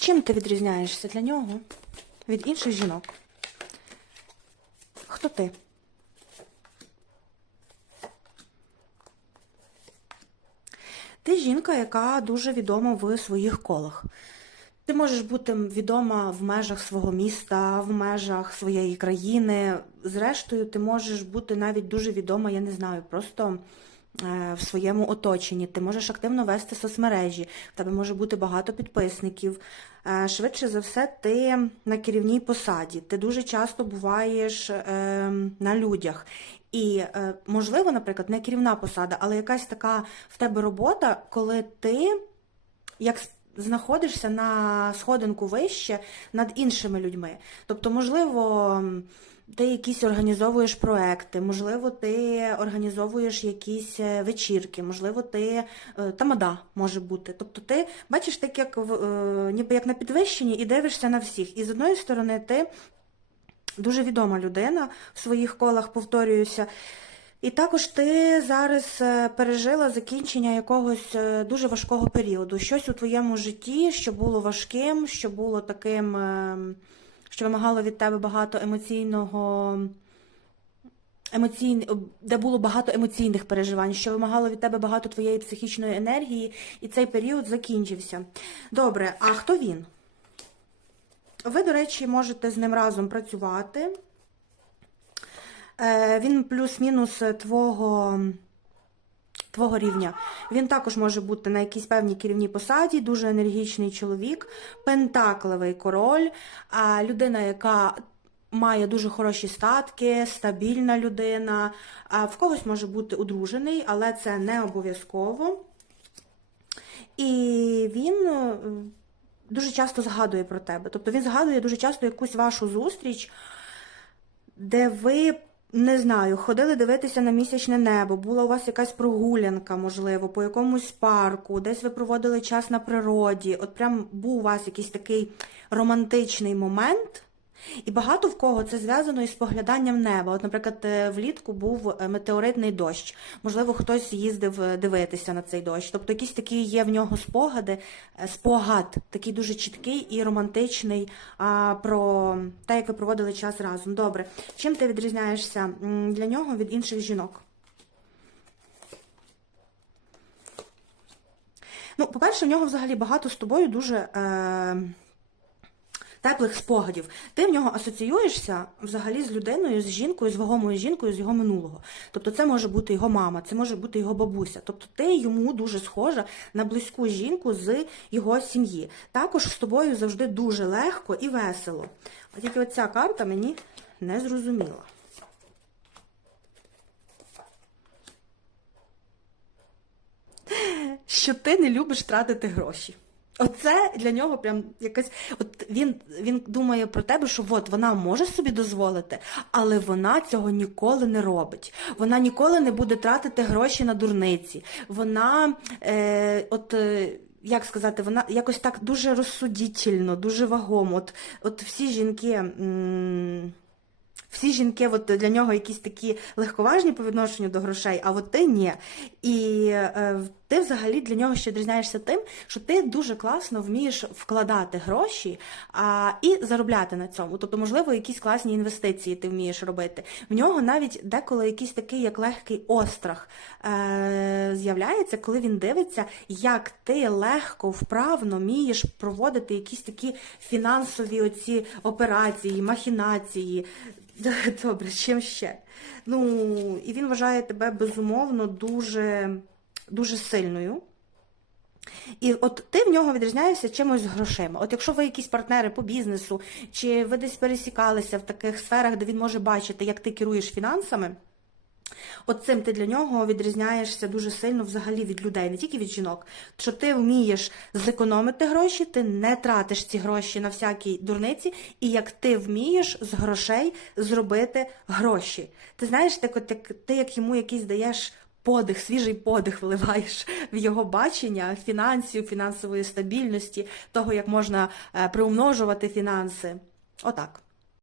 Чим ти відрізняєшся для нього від інших жінок? Хто ти? Ти жінка, яка дуже відома в своїх колах. Ти можеш бути відома в межах свого міста, в межах своєї країни. Зрештою, ти можеш бути навіть дуже відома, я не знаю, просто в своєму оточенні. Ти можеш активно вести соцмережі, в тебе може бути багато підписників. Е, Швидше за все, ти на керівній посаді. Ти дуже часто буваєш е, на людях. І е, можливо, наприклад, не керівна посада, але якась така в тебе робота, коли ти як знаходишся на сходинку вище над іншими людьми. Тобто, можливо, ти якісь організовуєш проекти, можливо, ти організовуєш якісь е, вечірки, можливо, ти е, тамада може бути. Тобто, ти бачиш так, як е, ніби як на підвищенні, і дивишся на всіх. І з одної сторони, ти дуже відома людина в своїх колах, повторююся. І також ти зараз пережила закінчення якогось дуже важкого періоду. Щось у твоєму житті, що було важким, що було таким, е, що вимагало від тебе багато емоційного. Емоційний, де було багато емоційних переживань, що вимагало від тебе багато твоєї психічної енергії, і цей період закінчився. Добре, а хто він? Ви, до речі, можете з ним разом працювати. Е, Він плюс-мінус твого, твого рівня. Він також може бути на якійсь певній керівній посаді, дуже енергічний чоловік, пентакливий король, людина, яка має дуже хороші статки, стабільна людина. В когось може бути одружений, але це не обов'язково. І він е, дуже часто згадує про тебе. Тобто він згадує дуже часто якусь вашу зустріч, де ви, не знаю, ходили дивитися на місячне небо, була у вас якась прогулянка, можливо, по якомусь парку, десь ви проводили час на природі. От прям був у вас якийсь такий романтичний момент. І багато в кого це зв'язано із погляданням неба. От, наприклад, е, влітку був е, метеоритний дощ. Можливо, хтось їздив е, дивитися на цей дощ. Тобто якісь такі є в нього спогади, спогад, такий дуже чіткий і романтичний а, про те, як ви проводили час разом. Добре. Чим ти відрізняєшся для нього від інших жінок? Ну, по-перше, в нього взагалі багато з тобою дуже. Е- теплих спогадів. Ти в нього асоціюєшся взагалі з людиною, з жінкою, з вагомою жінкою з його минулого. Тобто це може бути його мама, це може бути його бабуся. Тобто ти йому дуже схожа на близьку жінку з його сім'ї. Також з тобою завжди дуже легко і весело. От тільки оця карта мені не зрозуміла. Що ти не любиш тратити гроші. Оце для нього прям якась. От він він думає про тебе, що от вона може собі дозволити, але вона цього ніколи не робить. Вона ніколи не буде тратити гроші на дурниці. Вона, е, от. Е, як сказати, вона якось так дуже розсудительно, дуже вагомо. От, от всі жінки. М- всі жінки от для нього якісь такі легковажні по відношенню до грошей, а от ти ні. І е, ти взагалі для нього ще відрізняєшся тим, що ти дуже класно вмієш вкладати гроші а, і заробляти на цьому. Тобто, можливо, якісь класні інвестиції ти вмієш робити. В нього навіть деколи якийсь такий, як легкий острах е, з'являється, коли він дивиться, як ти легко, вправно вмієш проводити якісь такі фінансові оці операції, махінації. Добре, чим ще? Ну, і він вважає тебе безумовно дуже, дуже сильною. І от ти в нього відрізняєшся чимось грошима. От якщо ви якісь партнери по бізнесу, чи ви десь пересікалися в таких сферах, де він може бачити, як ти керуєш фінансами. От цим ти для нього відрізняєшся дуже сильно взагалі від людей, не тільки від жінок. Що ти вмієш зекономити гроші, ти не тратиш ці гроші на всякі дурниці, і як ти вмієш з грошей зробити гроші. Ти знаєш, так от як ти як йому якийсь даєш подих, свіжий подих вливаєш в його бачення фінансів, фінансової стабільності, того, як можна е, приумножувати фінанси. Отак.